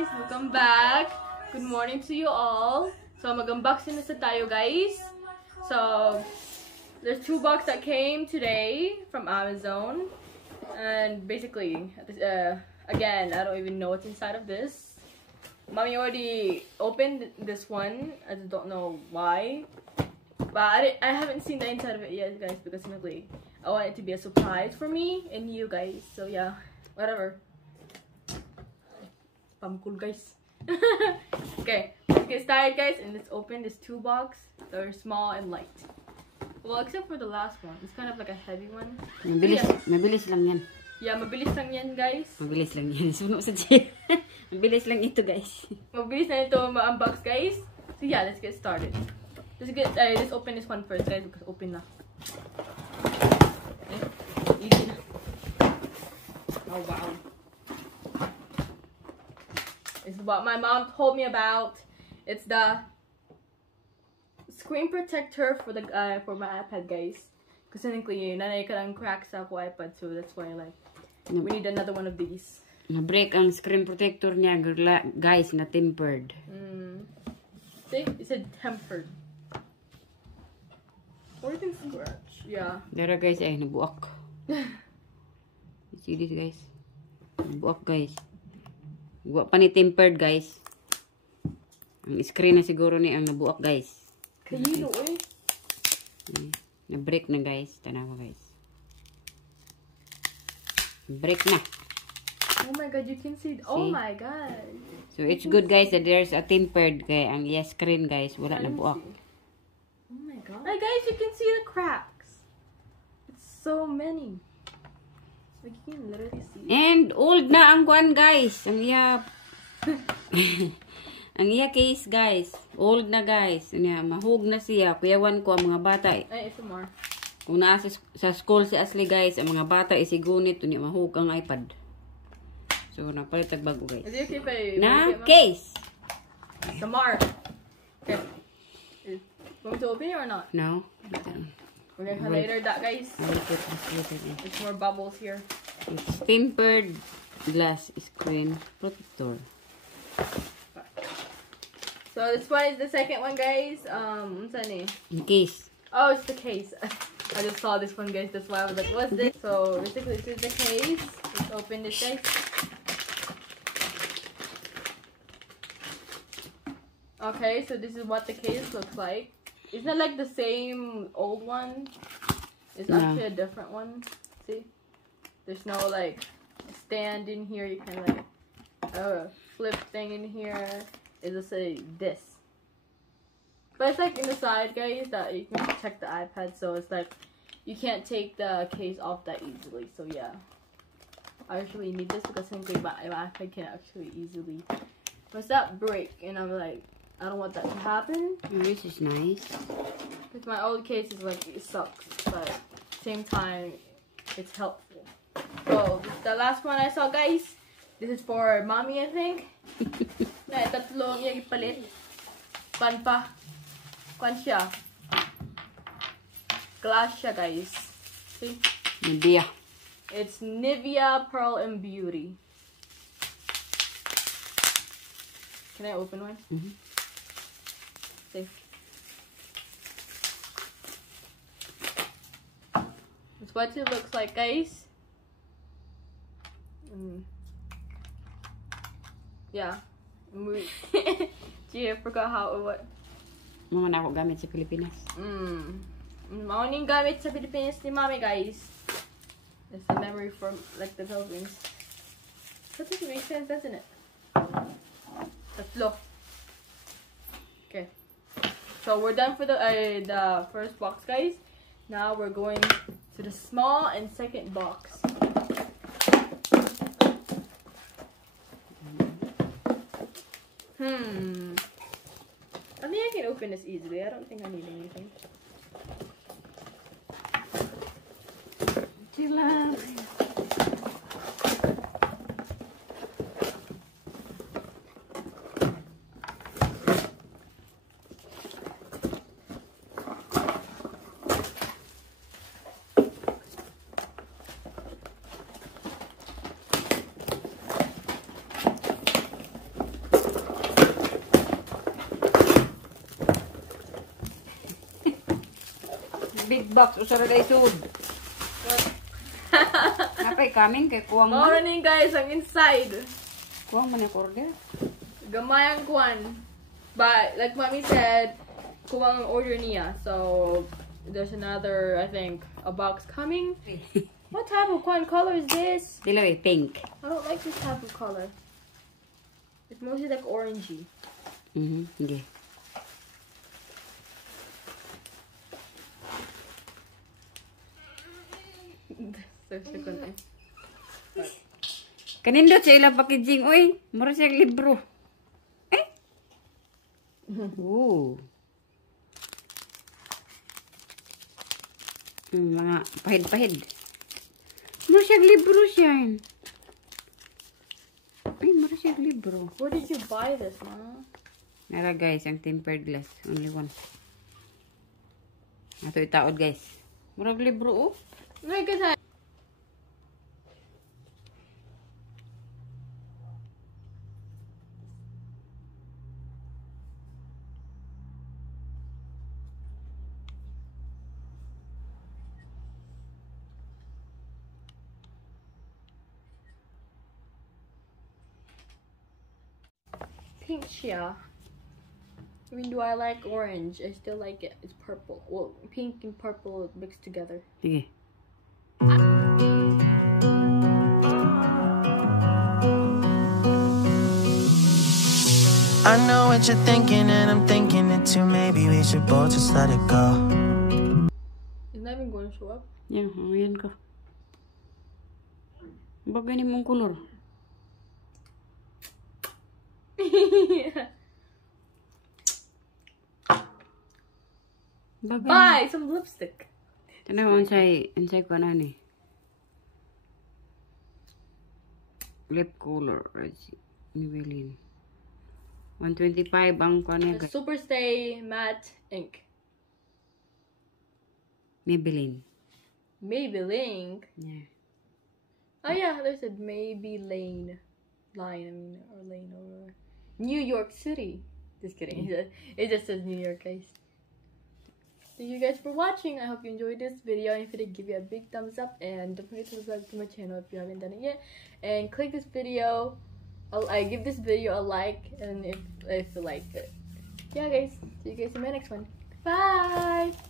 guys! Welcome back! Good morning to you all. So mag-unboxing na sa tayo guys. So there's 2 boxes that came today from Amazon. And basically, again, I don't even know what's inside of this. Mommy already opened this one. I just don't know why. But I haven't seen the inside of it yet guys, because simply I want it to be a surprise for me and you guys. So yeah, whatever. I'm cool guys. Okay, let's get started guys, and let's open this 2 box. They're small and light. Well, except for the last one. It's kind of like a heavy one. Mabilis, yes. Mabilis lang yan. Yeah, mabilis lang yan guys. Mabilis lang yan. Suno sa chair. Mabilis lang ito guys. Mabilis na ito ma-unbox guys. So yeah, let's get started. Let's open this one first guys, because open na. Okay. Easy na. Oh wow. This is what my mom told me about. It's the screen protector for the for my iPad guys. Because technically, nanay ka lang cracks sa ako iPad, so that's why like we need another one of these. Na-break ang screen protector niya guys, na tempered. See, it said tempered. Or you can scratch. Yeah. Dara guys ay nabuak. See this guys. Nabuak guys. Wa pa ni tempered guys. Ang screen na siguro ni ang nabuak guys. Kayilo eh. Na-break na guys. Tanawa guys. Break na. Oh my god, you can see. Oh my god. So it's good guys that there's a tempered kaya ang screen guys wala na buak. Oh my god. Hey guys, you can see the cracks. It's so many. Like you can literally see. And old na ang kuan guys. Ang iya ang iya case guys. Old na guys. Niya mahug na siya. Kuyawan ko ang mga bata. Ay, ito more. Kung nasa sa school si Ashley guys, ang mga bata isigunit niya mahug ang iPad. So napalit tag bago guys. Is it okay if I na case? Some more. Okay. Going to open it or not? No. We're gonna later that guys. There's more bubbles here. It's tempered glass screen protector. So this one is the second one guys. In case. Oh, it's the case. I just saw this one guys, that's why I was like, what's this? So basically this is the case. Let's open this guys. Okay, so this is what the case looks like. It's not like the same old one. It's actually a different one. See? There's no like stand in here. You can like flip thing in here. It'll say this. But it's like in the side guys that you can protect the iPad, so it's like you can't take the case off that easily. So yeah. I actually need this because simply my iPad can actually easily break, and I'm like, I don't want that to happen. This is nice. Because my old case is like, it sucks, but at the same time, it's helpful. So, the last one I saw, guys, this is for mommy, I think. Na, tatlo niya ipalit. Pan pa. Kwan siya. Glass siya, guys. See? Nivea. It's Nivea Pearl and Beauty. Can I open one? See. That's what it looks like, guys. Yeah. Gee, I forgot how it was. Mga na ako gamit sa Pilipinas. Maraming gamit sa Pilipinas ni Mami, guys. It's the memory from like the Philippines. That doesn't make sense, doesn't it? Tatlo. Okay. So we're done for the first box, guys. Now we're going to the small and second box. I think I can open this easily. I don't think I need anything. box. Usara day sud. Napay coming kay kuwang man. Morning guys, ang inside. Kuwang man yung order. Gamay ang kuwan. But like mommy said, kuwang ang order niya. So there's another, I think, a box coming. What type of kuwan color is this? Dilo pink. I don't like this type of color. It's mostly like orangey. Okay. Kanindot sa ilang packaging, oy. Mura siya libro. Eh? Ooh. Mga pahid-pahid. Mura siya libro siya. Ay, mura siya libro. Where did you buy this, ma? Nara guys, ang tempered glass. Only one. Ato itaod guys. Murag libro, oh. No, because pink siya. I mean, do I like orange? I still like it. It's purple. Well, pink and purple mixed together. Sige. I know what you're thinking and I'm thinking it too. Maybe we should both just let it go. Is that even going to show up? Yan, ayan ko. Bagay ni mong color. Buy some lipstick. Tanaw, ansay ko na ni. Lip color. Maybelline. 125 ang kanya. Super Stay Matte Ink. Maybelline. Maybelline. Yeah. Oh yeah, there's a Maybelline line. I mean, or lane over. New York City. Just kidding. It just says New York, guys. Thank you guys for watching. I hope you enjoyed this video. And if you did, give it a big thumbs up. And don't forget to subscribe to my channel if you haven't done it yet. And click this video. I give this video a like. And if you liked it. Yeah, guys. See you guys in my next one. Bye!